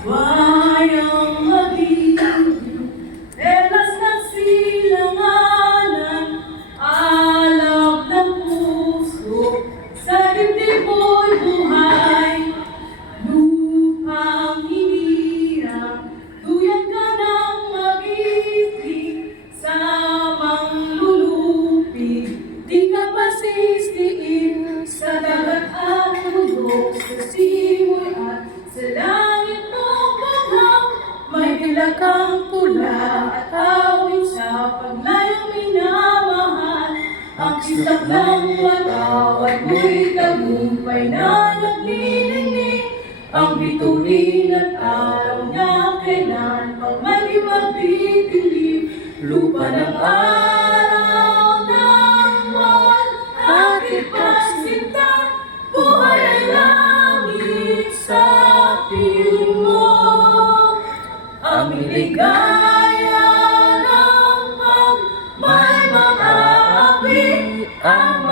Bayang magiging Elas na silanganan Alab ng puso Sa dibdib mo'y buhay. Lupang hinirang Tuyang ka ng mag-ibig Sa manglulupig Di ka pasistiin Sa dagat at bundok Sa simoy at sa langit at awit sa minamahal. Ang kislap ng matawad mo'y tagumpay na naglilinig Ang bituin at araw niya kailan pang magdidilim Lupa ng araw Ang ligaya ng pag may mga api Ang